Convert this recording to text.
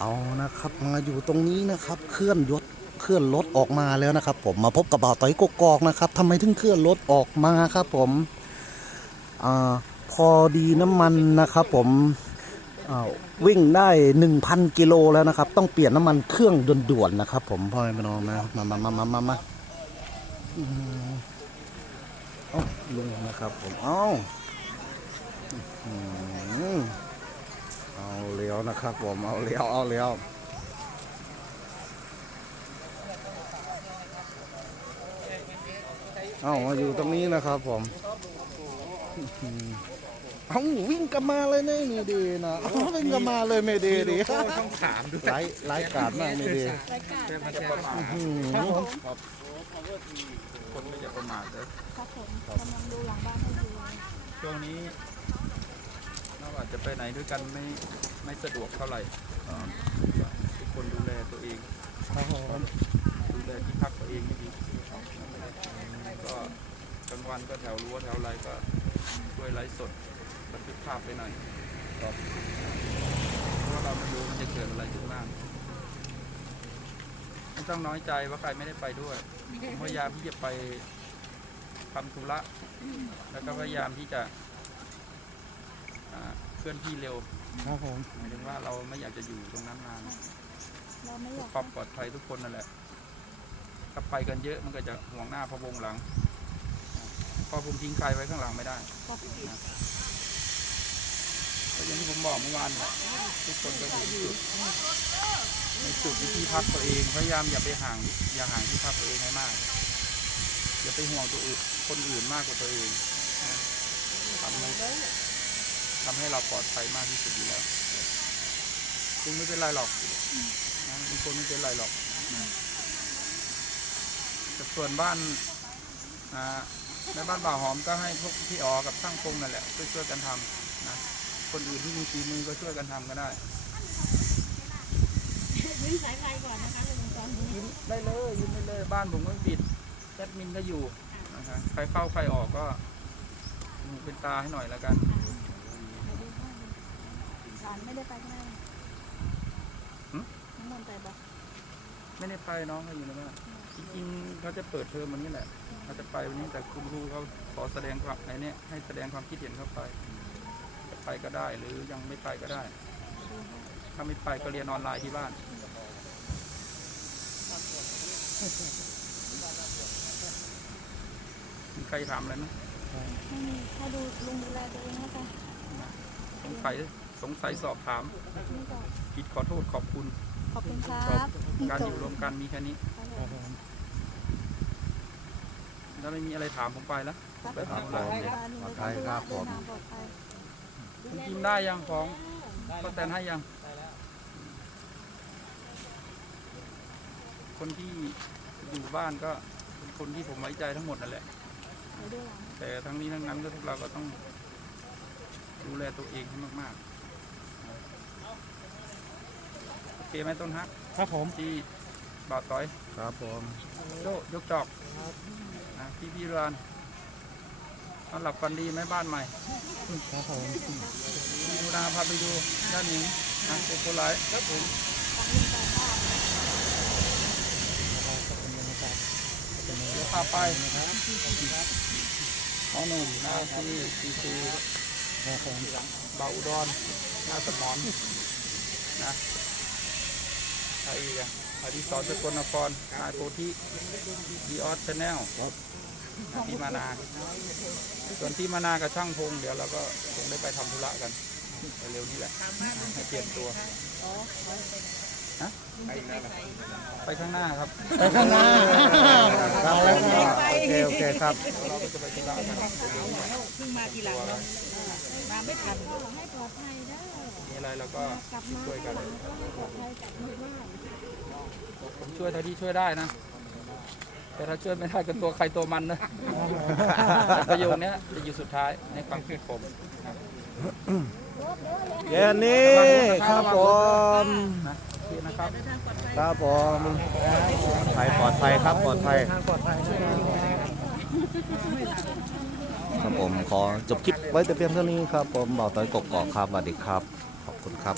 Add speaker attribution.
Speaker 1: เอานะครับมาอยู่ตรงนี้นะครับเคลื่อนยศเคลื่อนรถออกมาแล้วนะครับ ผมมาพบกับบ่าวต้อยกกอกนะครับทำไมถึงเคลื่อนรถออกมาครับ ผมอาพอดีน้ำมันนะครับ ผมวิ่งได้ 1,000 กิโลแล้วนะครับ ต้องเปลี่ยนน้ำมันเครื่องด่วนๆนะครับ ผมพ่อแม่น้องนะมามามามามามาเอาลงนะครับ ผมเอ้าอืมเอา นะครับผมเอาเลี้ยวเอาเลี้ยวเอามาอยู่ตรงนี้นะครับผมเอาวิ่งกลับมาเลยนี่ไม่ดีนะเอาวิ่งกลับมาเลยไม่ดีดี
Speaker 2: ต้องถามด้วย
Speaker 1: ไร้ไร้กาดมากไม่ดี
Speaker 2: แต่มันจะประมาท
Speaker 1: อืม
Speaker 2: ครับคนไม่จะประมาทเลย
Speaker 3: ครับผมกำลังดูหลังบ้านให้อยู่
Speaker 2: ช่วงนี้ เราอาจจะไปไหนด้วยกันไม่ไม่สะดวกเท่าไหร่ทุกคนดูแลตัวเอง
Speaker 1: ครับผม
Speaker 2: ดูแลที่พักตัวเองดีก็กลางวันก็แถวรั้วแถวอะไรก็ช่วยไลฟ์สดบันทึกภาพไปหน่อยครับเพราะเราไม่รู้มันจะเกิดอะไรขึ้นบ้างไม่ต้องน้อยใจว่าใครไม่ได้ไปด้วยพยายามที่จะไปทำธุระแล้วก็พยายามที่จะ อ่าเคลื่อนที่เร็ว
Speaker 1: ครับผม
Speaker 2: หมายถึงว่าเราไม่อยากจะอยู่ตรงนั้นนาน
Speaker 3: เราไม่อ
Speaker 2: เพื่อยา
Speaker 3: ก
Speaker 2: ความปลอดภัยทุกคนนั่นแหละถ้าไปกันเยอะมันก็จะห่วงหน้าพะวงหลังเพอผมทิ้งใครไว้ข้างหลังไม่ได้
Speaker 3: ครับ
Speaker 2: ก็อย่างที่ผมบอกเมื่อวานแหละทุกคนก็อยู่ที่จุดในจุดในที่พักตัวเองพยายามอย่าไปห่างอย่าห่างที่พักตัวเองให้มาก อย่าไปห่วงตัวอื่นคนอื่นมากกว่าตัวเองนะทำให้ ทำให้เราปลอดภัยมากที่สุดอยู่แล้วคุณไม่เป็นไรหรอกนะคุณคนไม่เป็นไรหรอกนะแต่ส่วนบ้านอ่าในบ้านบ่าวหอมก็ให้พวกพี่อ๋อกับช่างคงนั่นแหละช่วยช่วยๆกันทำนะคนอื่นที่มีฝีมือก็ช่วยกันทำก็ได้
Speaker 3: วิ่งสายไฟก่อนนะคะลุงตอนนี้
Speaker 2: ยิ้มได้เลยยิ้มได้เลยบ้านผมก็ปิดแอดมินก็อยู่นะครับใครเข้าใครออกก็หูเป็นตาให้หน่อยแล้วกัน
Speaker 3: หลานไม่ได้ไปใช่ไหม
Speaker 2: หึ
Speaker 3: น้ำมนต์ไปปะ
Speaker 2: ไม่ได้ไปน้องเขาอยู่ในบ้านจริงๆเขาจะเปิดเทอมวันนี้แหละเขาจะไปวันนี้แต่คุณครูเขาขอแสดงความไอ้เนี่ยให้แสดงความคิดเห็นเข้าไปจะไปก็ได้หรือยังไม่ไปก็ได้ ถ้าไม่ไปก็เรียนออนไลน์ที่บ้าน มีใครถามอะไรไหม
Speaker 3: ไม่มีถ้าดูลุงดูแลตัวเองแล้วกัน
Speaker 2: สงสัย สงสัยสอบถาม
Speaker 3: นี่ก่อน
Speaker 2: ผิดขอโทษขอบคุณ
Speaker 3: ขอบคุณค
Speaker 2: จ
Speaker 3: รั
Speaker 2: บบการอยู่รวมกันมีแค่นี้
Speaker 3: ครับผม
Speaker 2: ถ้าไม่มีอะไรถามผมไปแล้ว
Speaker 3: ครับ
Speaker 2: ไปถาม
Speaker 3: ป
Speaker 2: อะไร
Speaker 3: ลอดภัยปลอดภัยเดินทางปลอดภัย
Speaker 2: คุณกินได้ยังของก็แตนให้ยัง คนที่อยู่บ้านก็เป็นคนที่ผมไว้ใจทั้งหมดนั่นแหละ
Speaker 3: ไปด้วยหลัง
Speaker 2: แต่ทั้งนี้ทั้งนั้นก็พวกเราก็ต้องดูแลตัวเองให้มาก ๆโอ เคไหมต้นฮัก
Speaker 1: ครับผม
Speaker 2: ที่บ่าวต้อย
Speaker 1: ครับผม
Speaker 2: โยยกจอกนะพี่พี่รานนอนหลับฟันดีไหมบ้านใหม่
Speaker 1: ครับผม
Speaker 2: พี่ดูนาพาไปดูด้านนี้นะโกโกไลท์ครับผมเดี๋ยวพาไปน้องหนุ่มนาซีซีซีเบาอุดรหน้าสมอนนะใค รอีกอะอดีศรสกลนครนายโพธิดีออสชาแนลพี่มานาส่วนที่มานากับช่างพงเดี๋ยวเราก็คงได้ไปทำธุระกันเร็วๆนี้แหละให้เตรียมตัวฮะไปข้างหน้าครับ
Speaker 1: ไปข้างหน้าครับแล้วก็โอเคโอเคครับ
Speaker 2: เราก็จะไปธุระกัน
Speaker 3: เพิ่งมาทีหลังมาไม่ทันให้ปลอดภัยได้
Speaker 2: มีอะไรเราก็
Speaker 3: กลับมา
Speaker 2: ช่วยกัน
Speaker 3: ให้ปลอดภัยจากมือบ้าน
Speaker 2: ผม ช่วยเท่าที่ช่วยได้นะ แต่ถ้าช่วยไม่ได้ก็ตัวใครตัวมันนะแต่ประโยคเนี้ยจะอยู่สุดท้ายในความคิดผม
Speaker 1: เย็นนี้ครับผม
Speaker 2: นะโอเคนะครับ
Speaker 1: ครับผมไปปลอดภัยครับปลอดภัยครับผมขอจบคลิปไว้แต่เพียงเท่านี้ครับผมบอกต่อยกกอกครับสวัสดีครับ ขอบคุณครับ